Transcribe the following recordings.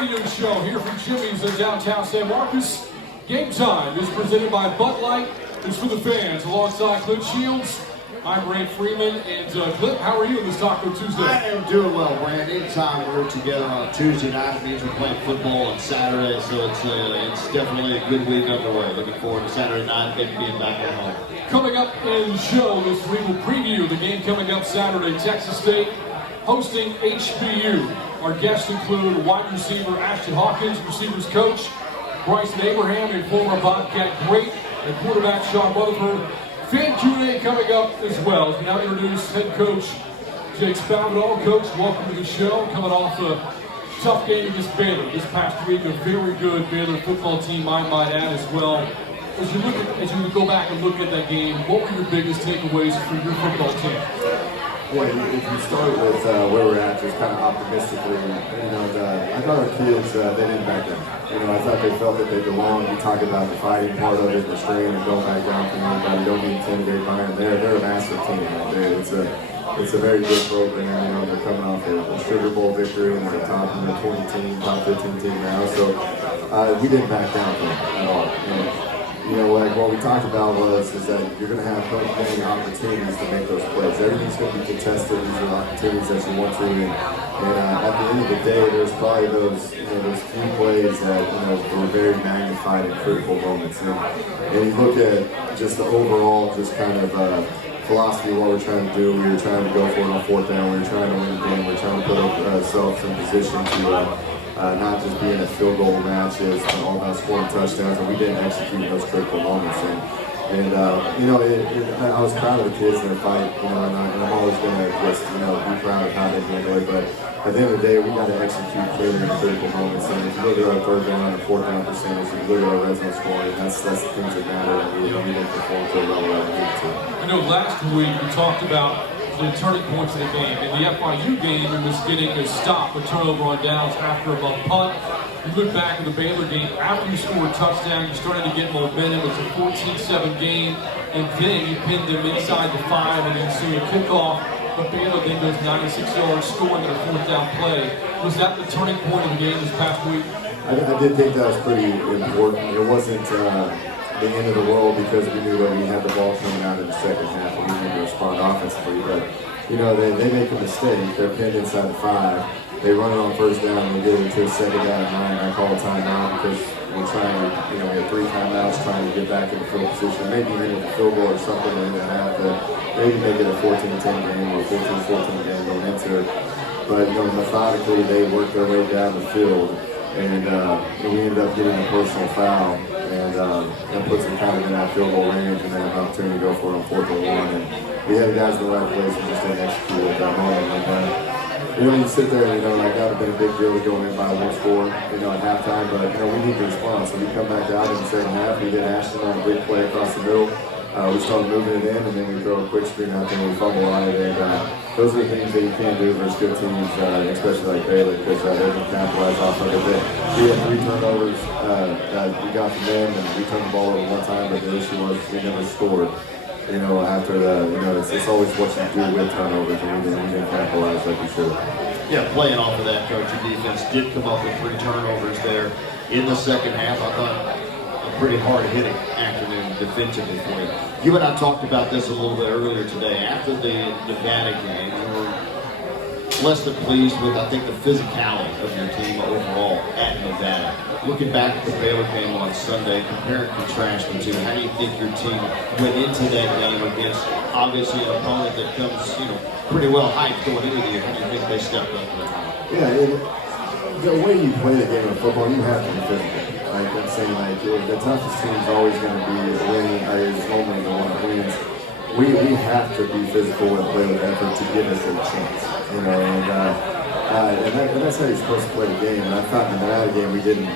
radio show here from Chimy's in downtown San Marcos. Game Time is presented by Bud Light. It's for the fans. Alongside Clint Shields, I'm Ray Freeman. And Clint, how are you on this Taco Tuesday? I am doing well, Brand. Anytime we're together on Tuesday night, it means we're playing football on Saturday, so it's definitely a good week underway. Looking forward to Saturday night and being back at home. Coming up in the show this week, we'll preview the game coming up Saturday. Texas State hosting HBU. Our guests include wide receiver Ashtyn Hawkins, receivers coach Bryson Abraham, a former Bobcat great, and quarterback Sean Rutherford. Fan Q&A coming up as well. As we now introduce head coach Jake Spavital. Coach, welcome to the show. Coming off a tough game against Baylor this past week, a very good Baylor football team, I might add as well. As you go back and look at that game, what were your biggest takeaways for your football team? Well, if you start with where we're at, just kind of optimistically, I thought our kids, they didn't back down. I thought they felt that they belonged. You talk about the fighting part of it, the strain, and don't back down from anybody. Don't be intimidated by them. They're a massive team right there. It's a very good program. They're coming off a Sugar Bowl victory, and they're top 20 team, top 15 team now. So we didn't back down from them at all. What we talked about is that you're going to have many opportunities to make those plays. Everything's going to be contested. These are opportunities that you want to. And at the end of the day, there's probably those few plays that were very magnified in critical moments. And you look at just the overall, just kind of philosophy of what we're trying to do. We were trying to go for it on fourth down. We were trying to win the game. We were trying to put ourselves in position to. Not just being a field goal match, it's all about scoring touchdowns, and we didn't execute those critical moments. I was proud of the kids in their fight, and I'm always going to just, be proud of how they handle it. But at the end of the day, we got to execute clearly in critical moments. And if you look at our third down and fourth down percentage, if you look at our red zone scoring, that's the things that matter, and we didn't perform so well where we needed to. I know last week we talked about the turning points of the game. In the FIU game, it was getting a stop, a turnover on downs after a punt. You look back at the Baylor game, after you scored a touchdown, you started to get momentum. It was a 14-7 game, and then you pinned them inside the 5, and then you see a kickoff. But Baylor then goes 96 yards, scoring their fourth down play. Was that the turning point of the game this past week? I did think that was pretty important. It wasn't the end of the world because we knew that we had the ball coming out in the second half and we needed to respond offensively. But they make a mistake. They're pinned inside the 5. They run it on first down and we get into a second down and 9. I call a timeout because we're trying to, we had 3 timeouts trying to get back in the field position. Maybe even a field goal or something in the half that maybe make it a 14-10 game or 14-14 game going into it. But methodically they worked their way down the field. And we ended up getting a personal foul, and that puts it kind of in that field goal range, and then an opportunity to go for it on 4th and 1. And we had the guys in the right place and just didn't execute at that moment. And when you sit there, that would have been a big deal to going in by 1 score, at halftime. But we need to respond, so we come back out in the second half. We get Ashtyn on a big play across the middle. We started moving it in, and then we throw a quick screen out there and we fumble on it. And those are the things that you can't do versus good teams, especially like Baylor, because they can capitalize off of it. We had 3 turnovers we got from them, and we turned the ball over 1 time, but the issue was we never scored. After it's always what you do with turnovers, and we didn't capitalize like we should. Yeah, playing off of that, Coach, your defense did come up with 3 turnovers there in the second half. I thought a pretty hard-hitting afternoon defensively for you. You and I talked about this a little bit earlier today. After the Nevada game, we were less than pleased with, I think, the physicality of your team overall at Nevada. Looking back at the Baylor game on Sunday, compare and contrast the two. How do you think your team went into that game against, obviously, an opponent that comes, pretty well hyped going into the year? How do you think they stepped up to that? Yeah, the way you play the game of football, you have to be physical. I'm saying, the toughest team is always going to be winning. It's normally the one that wins. We have to be physical and play with effort to give us a chance, and that's how you're supposed to play the game. And I thought in the Nevada game we didn't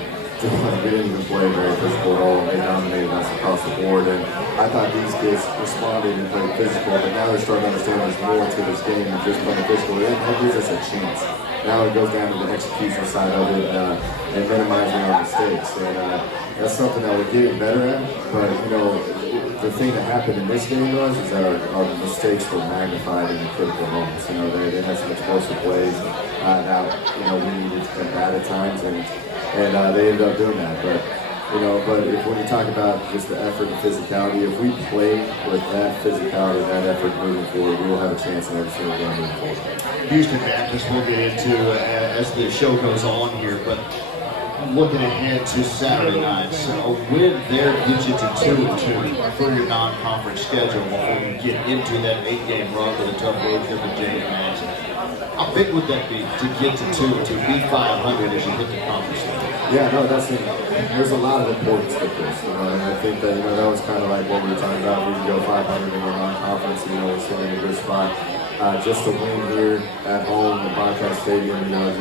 even play very physical at all. They dominated us across the board, and I thought these kids responded and played physical. But now they're starting to understand there's more to this game than just playing physical. That gives us a chance. Now it goes down to the execution side of it and minimizing our mistakes. And that's something that we're getting better at. But the thing that happened in this game was is that our mistakes were magnified in the critical moments. You know, they had some explosive plays that we needed to combat at times, and they ended up doing that. But if when you talk about just the effort and physicality, if we play with that physicality, that effort moving forward, we will have a chance in every single game moving forward. Houston Baptist we'll get into as the show goes on here, but looking ahead to Saturday night, a win there gets you to 2-2 for your non-conference schedule before you get into that 8-game run with a tough road trip to J.M. Madison. How big would that be to get to 2 to be 500 as you hit the conference level? Yeah, no, there's a lot of importance with this, and I think that that was kind of like what we were talking about. We can go 500 in our non-conference, we're sitting in a good spot. Just to win here at home in Bobcats Stadium, that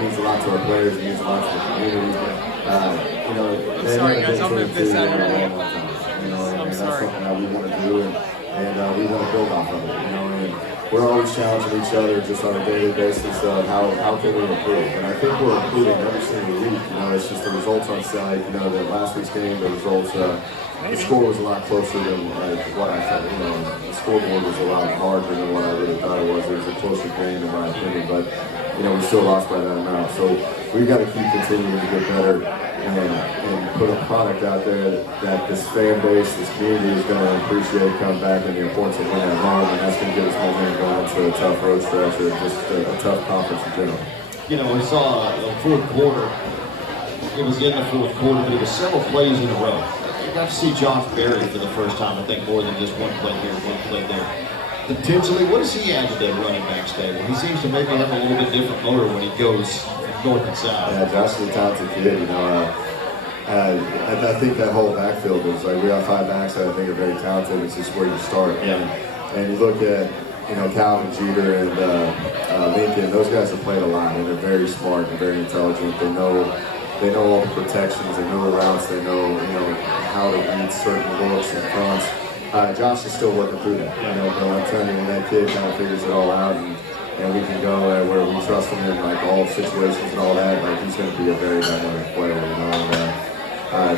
means a lot to our players. It means a lot to the community. I'm sorry, guys. I'll move this out of the way. And that's something that we want to do, and we want to build off of it. And we're always challenging each other just on a daily basis of how can we improve. And I think we're improving every single week. It's just the results on site. The last week's game, the results. The score was a lot closer than what I thought. The scoreboard was a lot larger than what I really thought it was. It was a closer game in my opinion, but we still lost by that amount. So we've got to keep continuing to get better and put a product out there that this fan base, this community is going to appreciate, come back, and the importance of winning at home, and that's going to give us momentum going into a tough road stretch or just a tough conference in general. We saw a fourth quarter. It was in the fourth quarter, but it was several plays in a row. Got to see Josh Berry for the first time, I think more than just one play here, one play there. Potentially, what does he add to that running back stable? He seems to maybe have a little bit different motor when he goes north and south. Yeah, Josh is a talented kid. I think that whole backfield is we got 5 backs that I think are very talented. It's just where you start. Yeah. And you look at Calvin Jeter and Lincoln. Those guys have played a lot, and they're very smart and very intelligent. They know all the protections, they know the routes, they know how to read certain looks and fronts. Josh is still working through that. But I'm telling you, when that kid kind of figures it all out, and we can go where we trust him in all situations and all that, he's going to be a very dynamic player.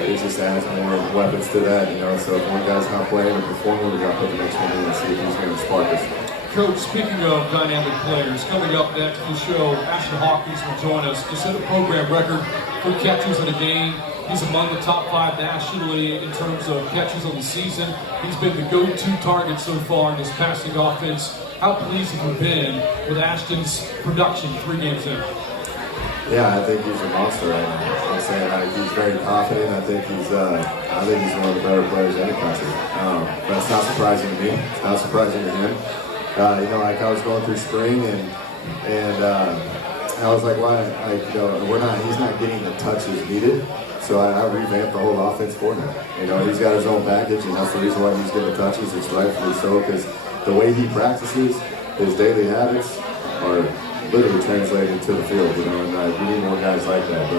It just adds more weapons to that. So if one guy's not playing or performing, we got to put the next one in and see if he's going to spark us. Coach, speaking of dynamic players, coming up next to the show, Ashtyn Hawkins will join us to set a program record for catches in a game. He's among the top 5 nationally in terms of catches on the season. He's been the go-to target so far in his passing offense. How pleased have you been with Ashtyn's production 3 games in? Yeah, I think he's a monster right now. I'm saying he's very confident. I think he's one of the better players in the country. But it's not surprising to me. It's not surprising to him. I was going through spring and I was like, why? He's not getting the touches needed. So I revamped the whole offense for him. He's got his own package, and that's the reason why he's getting the touches. It's rightfully so, because the way he practices, his daily habits are literally translated to the field. And we need more guys like that.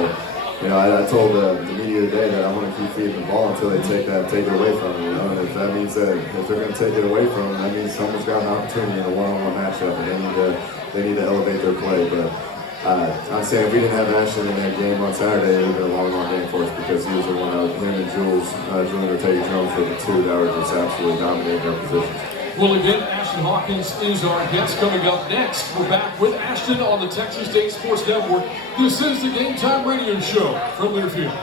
But I told the media today that I want to keep feeding the ball until they take it away from him. And if that means that if they're going to take it away from him, that means someone's got an opportunity in a one-on-one matchup, and they need to elevate their play. But I'm saying if we didn't have Ashtyn in that game on Saturday, it would have been a long game for us, because he was the one out. Him and Julian Ortega-Jones were the 2 that were just absolutely dominating their positions. Well, again, Ashtyn Hawkins is our guest. Coming up next, we're back with Ashtyn on the Texas State Sports Network. This is the Game Time Radio Show from Learfield.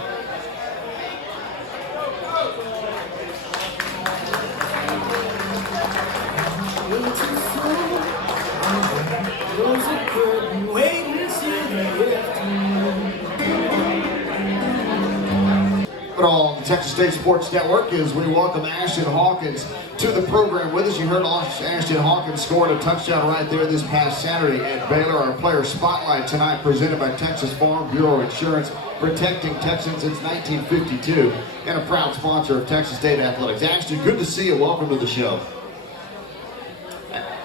On the Texas State Sports Network as we welcome Ashtyn Hawkins to the program with us. You heard Ashtyn Hawkins scored a touchdown right there this past Saturday at Baylor. Our player spotlight tonight presented by Texas Farm Bureau Insurance, protecting Texans since 1952, and a proud sponsor of Texas State Athletics. Ashtyn, good to see you. Welcome to the show.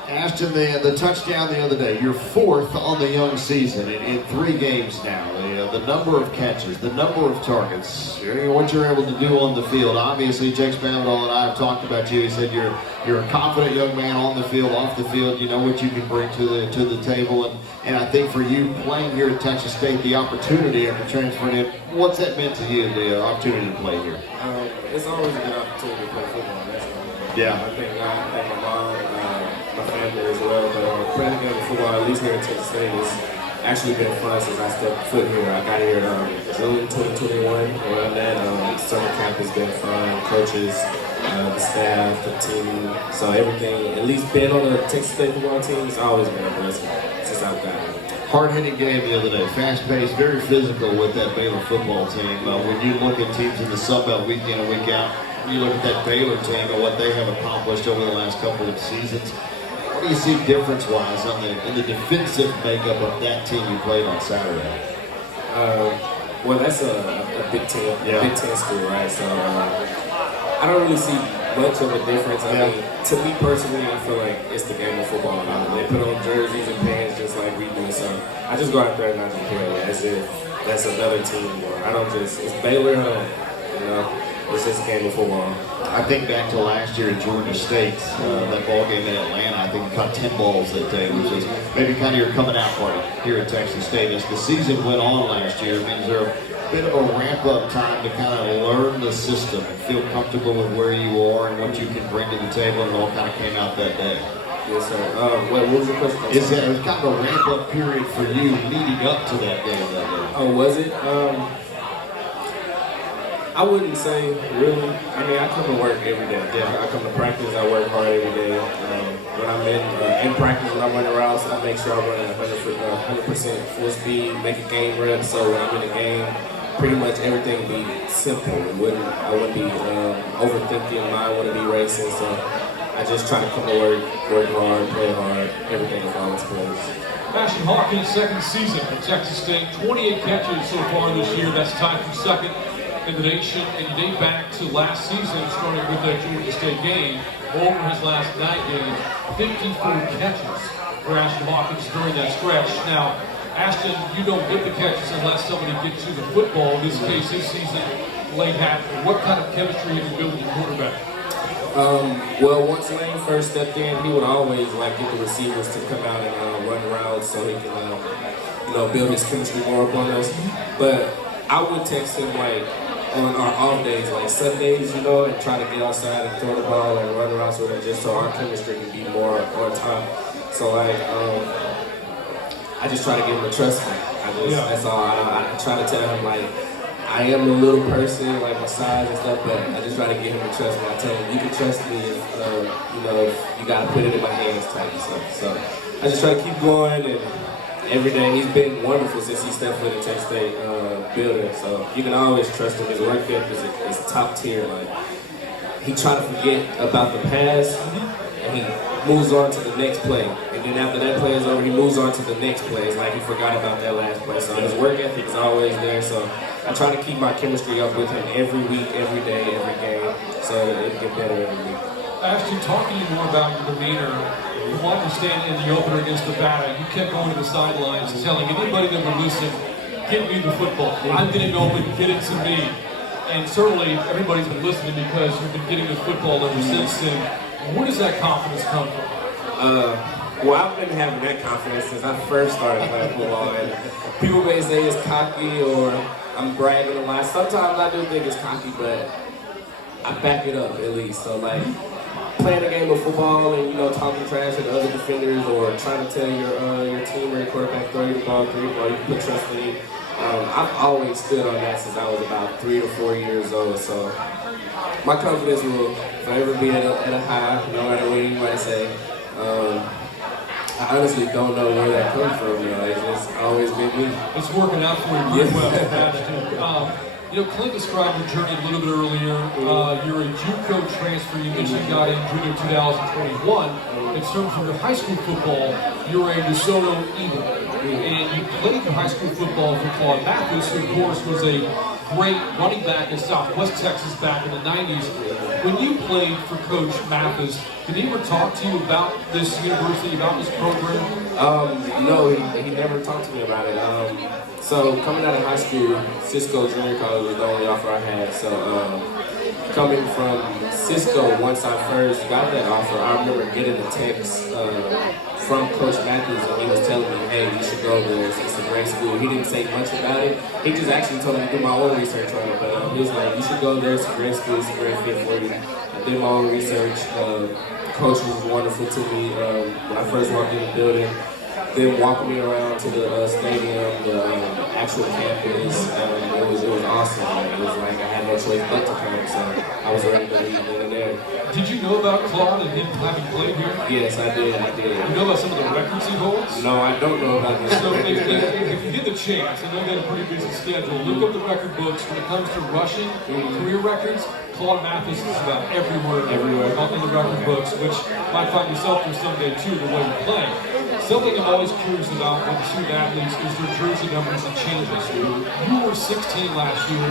Ashtyn, the touchdown the other day, you're 4th on the young season in 3 games now. The number of catches, the number of targets, what you're able to do on the field. Obviously, Jake Spavital and I have talked about you. He said you're a confident young man on the field, off the field. You know what you can bring to the table. And I think for you playing here at Texas State, the opportunity after transferring in, what's that meant to you, the opportunity to play here? it's always a good opportunity to play football. That's all. Yeah. I think my mom, my family as well. But playing the game of football, at least here in Texas State, has actually been fun since I stepped foot here. I got here June 2021. Around that, summer camp has been fun. Coaches, the staff, the team, so everything. At least being on the Texas State football team has always been a blessing since I've gotten here. Hard-hitting game the other day, fast-paced, very physical with that Baylor football team. When you look at teams in the Sun Belt week in and week out, you look at that Baylor team and what they have accomplished over the last couple of seasons. What do you see difference-wise in the defensive makeup of that team you played on Saturday? Well, that's a Big Ten, Big Ten school, right? So I don't really see much of a difference. I mean, to me personally, I feel like it's the game of football. They put on jerseys and pants just like we do. So I just go out there and I just play as if that's another team. Or I don't just, it's Baylor, you know, it's just a game of football. I think back to last year at Georgia State, that ball game in Atlanta, I think you caught 10 balls that day, which is maybe kind of your coming out party here at Texas State. As the season went on last year, I mean, is there a bit of a ramp-up time to kind of learn the system and feel comfortable with where you are and what you can bring to the table, and it all kind of came out that day? Yes, sir. What was the question? Is that it was kind of a ramp-up period for you leading up to that game that day? Oh, was it? I wouldn't say really. I mean, I come to work every day. I come to practice. I work hard every day. When I'm in practice, when I'm running routes, I make sure I'm running 100% full speed, make a game rep. So when I'm in a game, pretty much everything would be simple. I wouldn't be overthinking. Mine wouldn't be racing. So I just try to come to work hard, play hard. Everything falls into place. Ashtyn Hawkins' second season at Texas State, 28 catches so far this year. That's tied for second in the nation, and you date back to last season, starting with that Georgia State game. Over his last 9 games, 54 catches for Ashtyn Hawkins during that stretch. Now, Ashtyn, you don't get the catches unless somebody gets you the football. In this case, this season, Lane had. What kind of chemistry have you built with your quarterback? Well, once Lane first stepped in, he would always get the receivers to come out and run routes so he can, build his chemistry more up on us. But I would text him on our off days, like Sundays, and try to get outside and throw the ball and run around with him just so our chemistry can be more on top. So I just try to get him to trust me. That's all. I try to tell him I am a little person, my size and stuff, but I just try to get him to trust me. I tell him you can trust me if you gotta put it in my hands type of stuff. So I just try to keep going, and every day he's been wonderful since he stepped foot in Texas State building. So you can always trust him. His work ethic is top tier. He try to forget about the past, and he moves on to the next play. And then after that play is over, he moves on to the next play. It's like he forgot about that last play. So his work ethic is always there. So I try to keep my chemistry up with him every week, every day, every game, so that it get better every week. Ashtyn, talking to you more about your demeanor. From what I understand in the opener against Nevada, you kept going to the sidelines and telling anybody that would listen, get me the football. I'm going to go and get it to me. And certainly everybody's been listening because you've been getting the football ever since then. Where does that confidence come from? Well, I've been having that confidence since I first started playing football. And people may say it's cocky or I'm bragging a lot. Sometimes I do think it's cocky, but I back it up at least. So playing a game of football and talking trash to the other defenders or trying to tell your team or your quarterback throw you the ball, you can put trust in you. I've always stood on that since I was about 3 or 4 years old. So my confidence will forever be at a high, no matter what anybody say. I honestly don't know where that comes from. It's just always been me. It's working out for you really well, Ashtyn. Clint described your journey a little bit earlier. You're a JUCO transfer. You mentioned you got in June of 2021. In terms of your high school football, you're a DeSoto Eagle. And you played your high school football for Claude Mathis, who, of course, was a great running back in Southwest Texas back in the 90s. When you played for Coach Mathis, did he ever talk to you about this university, about this program? No, he never talked to me about it. So coming out of high school, Cisco Junior College was the only offer I had. So coming from Cisco, once I first got that offer, I remember getting a text from Coach Matthews, and he was telling me, hey, you should go there. It's a great school. He didn't say much about it. He just actually told me to do my own research on it. But he was like, you should go there. It's a great school. It's a great fit for you. I did my own research. Coach was wonderful to me when I first walked in the building. Then walking me around to the stadium, the actual campus, it was awesome. It was like I had no choice but to come, so I was ready to leave then and there. Did you know about Claude and him having played here? Yes, I did. You know about some of the records he holds? No, I don't know about this. So if you get the chance, I know you got a pretty busy schedule, look up the record books. When it comes to rushing career records, Claude Mathis is about everywhere in the record books, which might find yourself there someday too, the way you're playing. Something I'm always curious about with the student athletes is their jersey numbers and changes. You were 16 last year,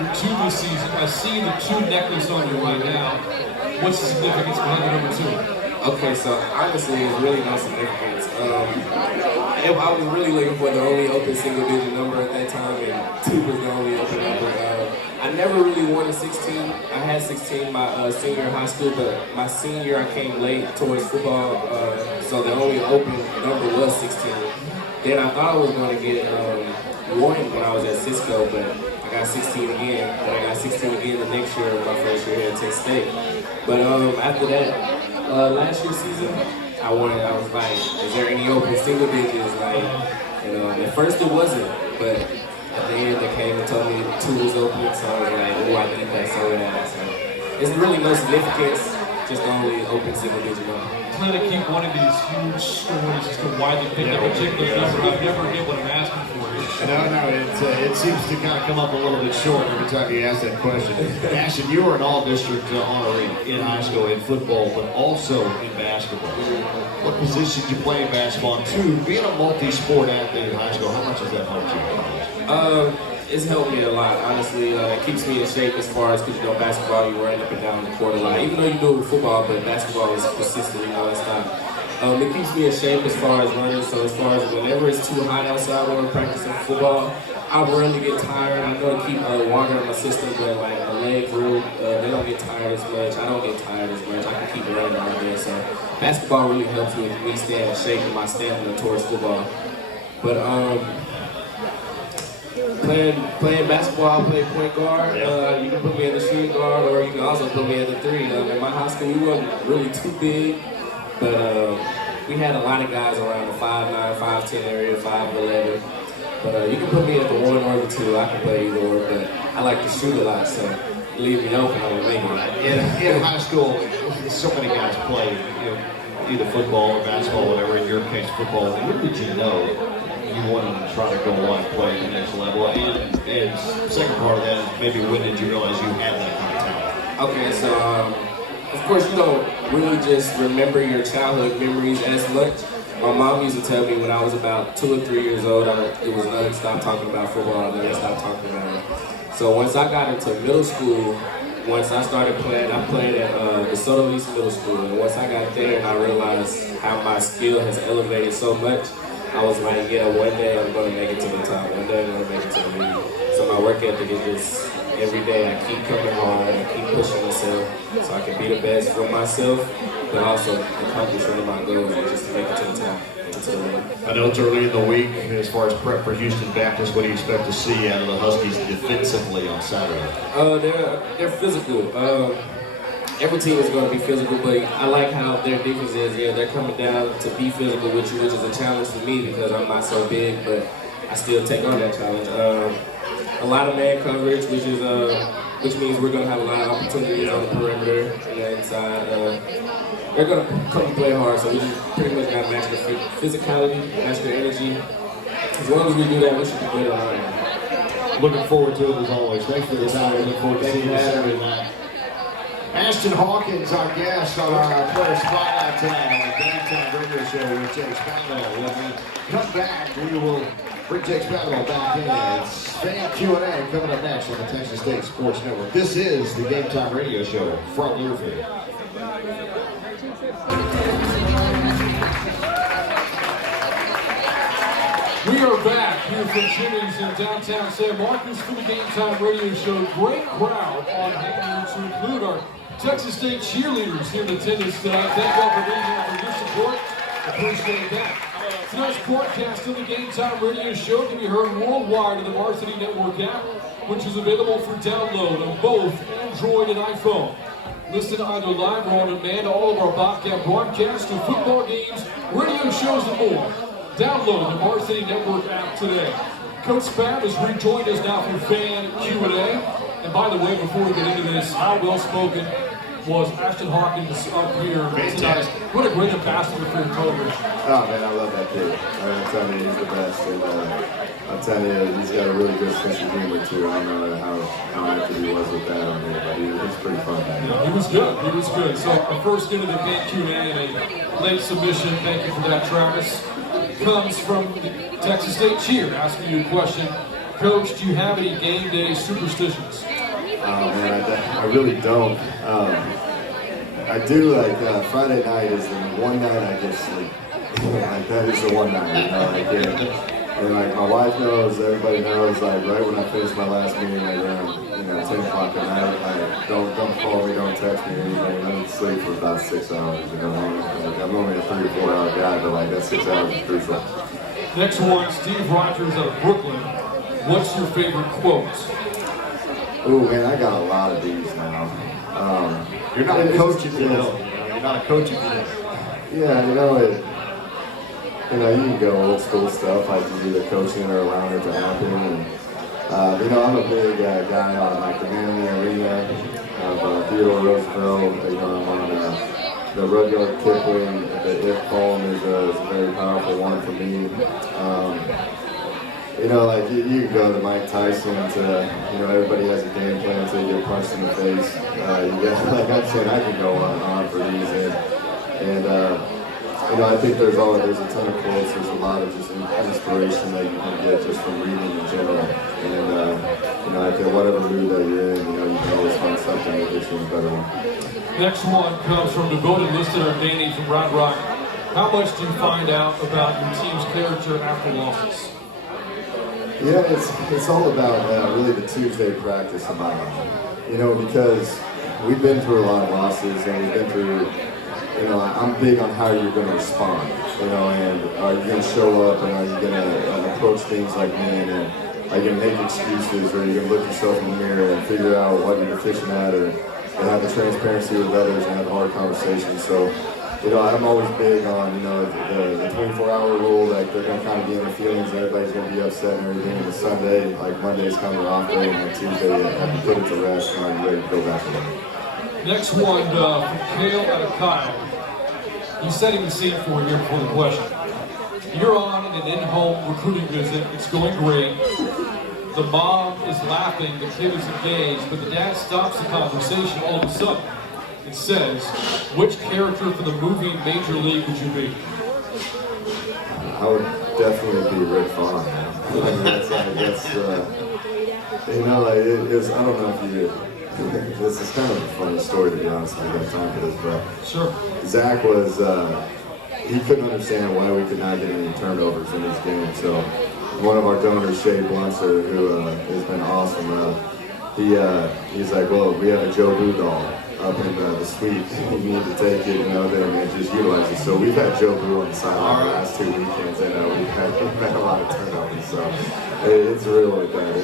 you're 2 this season. I see the 2 necklace on you right now. What's the significance behind the number 2? Okay, so honestly, it's really no significance. I was really looking for the only open single-digit number at that time, and 2 was the only open number. I never really wanted 16. I had 16 my senior year of high school, but my senior year I came late towards football, so the only open number was 16. Then I thought I was going to get 1 when I was at Cisco, but I got 16 again, and I got 16 again the next year, my first year here at Texas State. But after that, last year's season, I was like, is there any open single digits? Like, at first it wasn't, but at the end they came and told me 2 was open, so I was like, oh, I need that, so that. So it's really no significance, just the only open single digit number. Trying to keep one of these huge stories as to why they picked a particular number. I've never get what I'm asking for. No, it seems to kind of come up a little bit short every time you ask that question. Ashton, you were an all-district honoree in high school in football, but also in basketball. What position did you play in basketball? And 2, being a multi-sport athlete in high school, how much has that helped you? It's helped me a lot, honestly. It keeps me in shape as far as, because basketball, you're running up and down the court a lot. Even though you do it with football, but basketball is consistent, it's not. It keeps me in shape as far as running, so as far as whenever it's too hot outside when I'm practicing football, I rarely get tired. I know to keep water in my system, but like my leg group, they don't get tired as much. I don't get tired as much. I can keep running all day, so basketball really helps with me staying in shape and my stamina towards football. But playing basketball, I play point guard. You can put me in the shooting guard, or you can also put me in the 3. In my high school, we weren't really too big, but we had a lot of guys around the 5'9", 5'10" area, 5'11". But you can put me at the 1 or the 2. I can play either or, but I like to shoot a lot, so leave me open, I will make it. In high school, so many guys play, either football or basketball, whatever. In your case, football. When did you know you wanted to try to go on and play at the next level? And second part of that is maybe when did you realize you had that kind of talent? Okay, so of course you don't really just remember your childhood memories as much. My mom used to tell me when I was about 2 or 3 years old, it was nothing to stop talking about football, and then I stopped talking about it. So once I got into middle school, once I started playing, I played at DeSoto East Middle School, and once I got there and I realized how my skill has elevated so much, I was like, yeah, one day I'm going to make it to the top. One day I'm going to make it to the league. So my work ethic is just, every day I keep coming hard, I keep pushing myself so I can be the best for myself, but also accomplish one of my goals, which is to make it to the top. I know it's early in the week as far as prep for Houston Baptist. What do you expect to see out of the Huskies defensively on Saturday? They're physical. Every team is going to be physical, but I like how their defense is. Yeah, they're coming down to be physical with you, which is a challenge for me because I'm not so big, but I still take on that challenge. A lot of man coverage, which means we're going to have a lot of opportunities on the perimeter and the inside. They're going to come and play hard, so we just pretty much got to match their physicality, match their energy. As long as we do that, we should be good all right. Looking forward to it as always. Thanks for the time. Looking forward to seeing you Saturday night. Ashtyn Hawkins, our guest on our Player Spotlight tonight on the Game Time Radio Show with Jake Spavital. When we come back, we will bring Jake Spavital back in. It's fan Q&A coming up next on the Texas State Sports Network. This is the Game Time Radio Show from Learfield. We are back here from Chimy's in downtown San Marcos for the Game Time Radio Show. Great crowd on hand to include our Texas State cheerleaders here in attendance tonight. Thank you all for being here for your support. Appreciate that. Tonight's broadcast of the Game Time Radio Show can be heard worldwide on the Varsity Network app, which is available for download on both Android and iPhone. Listen either live or on demand to all of our Bobcat broadcasts and football games, radio shows, and more. Download the Varsity Network app today. Coach Spav has rejoined us now for fan Q&A. And by the way, before we get into this, how well-spoken was Ashtyn Hawkins up here tonight? What a great ambassador for your program. Oh man, I love that kid. I'm telling you, he's the best. And I'm telling you, he's got a really good sense of humor too. I don't know how active he was with that on there, but he was pretty fun. Yeah, he was good. He was good. So our first into the fan Q&A and a late submission. Thank you for that, Travis. Comes from Texas State Cheer, asking you a question. Coach, do you have any game day superstitions? Oh man, I really don't. I do, like, Friday night is the one night I get sleep. Like, that is the one night, you know, like, and like, my wife knows, everybody knows, like, right when I finish my last meeting, like, around, 10 o'clock at night, like, don't call me, don't text me or anything. I need to sleep for about 6 hours, you know. Like, I'm only a 3 or 4 hour guy, but, like, that 6 hours is crucial. Next one, Steve Rogers out of Brooklyn. What's your favorite quote? Ooh, man, I got a lot of these now. You're not a coach if you know. You're not a coach if you know. Yeah, you can go old school stuff, like either coaching or allowing it to happen. And, I'm a big guy on like the Manly Arena of Theodore Roosevelt. I'm on the Rudyard Kipling. The If poem is a very powerful one for me. Like you can go to Mike Tyson to, everybody has a game plan until you get punched in the face. Like I'm saying, I can go on for these. I think there's a ton of quotes. There's a lot of just inspiration that you can get just from reading in general. And, I think whatever mood that you're in, you can always find something that gets you in a better one. Next one comes from devoted listener Danny from Round Rock. How much do you find out about your team's character after losses? Yeah, it's all about really the Tuesday practice of mine. Because we've been through a lot of losses and we've been through, I'm big on how you're going to respond, and are you going to show up and are you going to approach things like men, and are you going to make excuses, or are you going to look yourself in the mirror and figure out what you're deficient at, or have the transparency with others and have hard conversations. So, I'm always big on, the 24-hour rule, like they're going to kind of be in their feelings and everybody's going to be upset and everything. And Sunday, like Monday's kind of an off day, and then Tuesday, you have to put it to rest and are you ready to go back to work. Next one from Kale out of Kyle. He's setting the scene for you here before the question. You're on an in-home recruiting visit. It's going great. The mom is laughing, the kid is engaged, but the dad stops the conversation all of a sudden. It says, which character for the movie Major League would you be? I would definitely be Rick Vaughn. I don't know if you this is kind of a funny story, to be honest. I don't have time for this, but sure. Zach was, he couldn't understand why we could not get any turnovers in these games. So one of our donors, Shay Blunser, who has been awesome, he's like, well, we have a Joe Boo doll up in the suite. You need to take it, and just utilize it. So we've had Joe Boo on the sideline the last 2 weekends, and we've had a lot of turnovers. So it's real like that.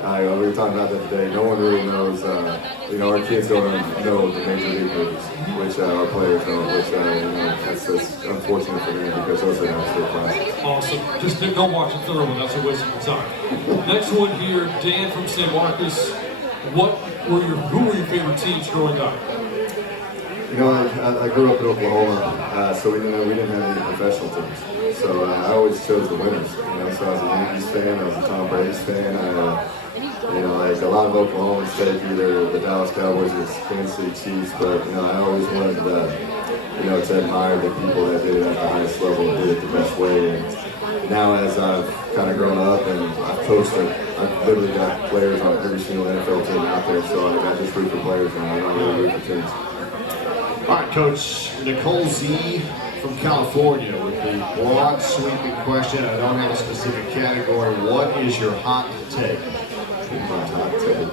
And we were talking about that today. No one really knows. Our kids don't know the major league moves, which our players don't. Which that's unfortunate for them because those are absolute classics. Awesome. Just don't watch the third one. That's a waste of your time. Next one here, Dan from San Marcos. Who were your favorite teams growing up? I grew up in Oklahoma, so we didn't have any professional teams. So I always chose the winners. So I was a Yankees fan, I was a Tom Brady fan. Like a lot of Oklahoma State, either the Dallas Cowboys or Kansas City Chiefs. But I always wanted to admire the people that did it at the highest level and did it the best way. And now as I've kind of grown up and I've coached I've literally got players on every single NFL team out there, so I just root for players and I don't really root for teams. All right, Coach Nicole Z from California with the broad sweeping question. I don't have a specific category. What is your hot take? My hot take.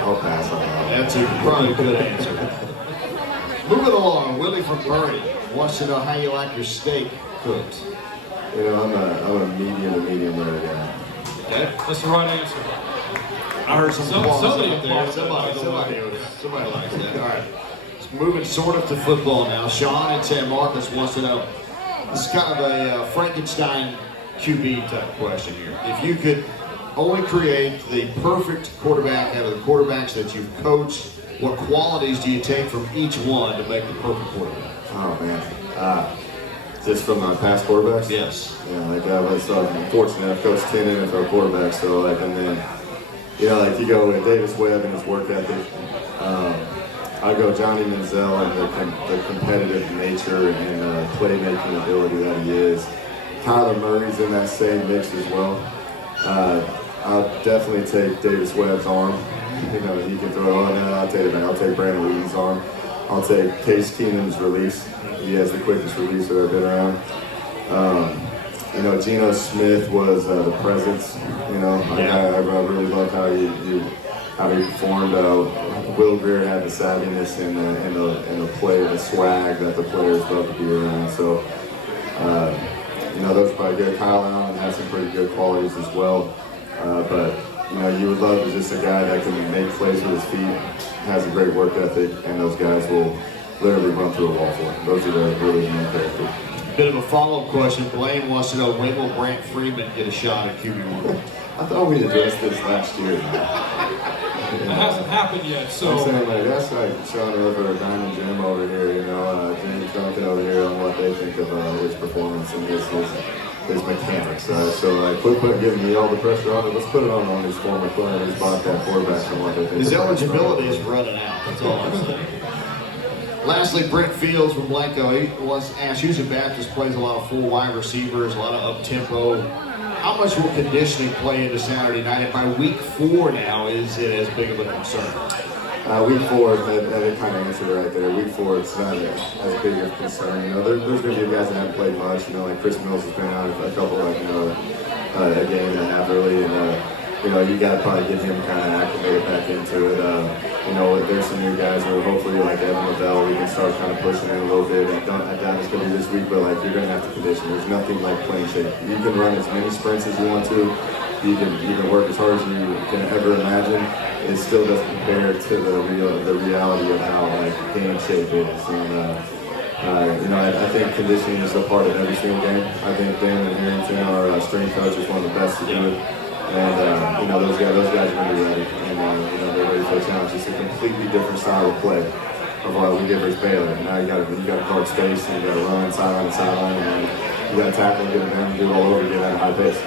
I'll pass on that. That's a probably good answer. Moving along, Willie from Bernie wants to know how you like your steak cooked. You know, I'm a medium rare guy. Okay. That's the right answer. I heard some applause somebody out there. applauded. Somebody likes that. All right. Moving sort of to football now. Sean in San Marcos wants to know, this is kind of a Frankenstein QB type question here. If you could only create the perfect quarterback out of the quarterbacks that you've coached, what qualities do you take from each one to make the perfect quarterback? Oh man. Just from my past quarterbacks? Yes. Yeah, like I was fortunate. I've coached 10 NFL quarterbacks, so like, and then, you know, like you go with Davis Webb and his work ethic. I go Johnny Manziel and the competitive nature and playmaking ability that he is. Kyler Murray's in that same mix as well. I'll definitely take Davis Webb's arm. You know, he can throw on that. I'll take Brandon Wheaton's arm. I'll take Case Keenum's release. He has the quickest release that I've been around. You know, Geno Smith was the presence. You know, I really love how he performed. Will Greer had the savviness and the player, the swag that the players love to be around. So, you know, those are probably good. Kyle Allen has some pretty good qualities as well. But, you know, you would love is just a guy that can make plays with his feet, has a great work ethic, and those guys will literally run through a wall for him. Those are the really main characters. Bit of a follow-up question. Blaine wants to know, when will Brant Freeman get a shot at QB1? I thought we addressed this last year. It hasn't happened yet, so. I'm saying, like, that's like Sean over at Diamond Jim over here, you know, James Duncan over here on what they think of his performance and his mechanics. So, like, quit giving me all the pressure on it. Let's put it on one of these former players, these Bobcat quarterbacks, and what they think. His eligibility is running out. That's all I'm saying. Lastly, Brent Fields from Blanco. He wants to ask, Houston Baptist plays a lot of full wide receivers, a lot of up-tempo. How much will conditioning play into Saturday night? And by week 4 now, is it as big of a concern? Week 4, that kind of answered it right there. Week 4, it's not as big of a concern. You know, there's going to be guys that haven't played much. You know, like Chris Mills has been out a couple, like, you know, a game and a half early, and you know, you got to probably get him kind of acclimated back into it. You know, there's some new guys who hopefully, like Evan Lavelle, we can start kind of pushing in a little bit. I doubt it's going to be this week, but like you're going to have to condition. There's nothing like playing shape. You can run as many sprints as you want to. You can work as hard as you can ever imagine. It still doesn't compare to the reality of how like game shape is. And you know, I think conditioning is a part of every single game. I think Dan and Harrington, our strength coach, is one of the best to do it. And you know, those guys are going to be ready, and you know, they're ready for the challenge. It's a completely different style of play of what we did versus Baylor. Now you got to guard space, and you got to run sideline to sideline, and you got to tackle and get it down, and do it all over again at a high pace.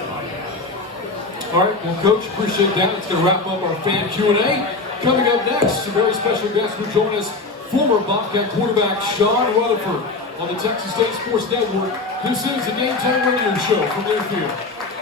All right, well, Coach, appreciate that. It's going to wrap up our fan Q&A. Coming up next, a very special guest will join us, former Bobcat quarterback Sean Rutherford on the Texas State Sports Network. This is the Game Time Radio Show from Learfield.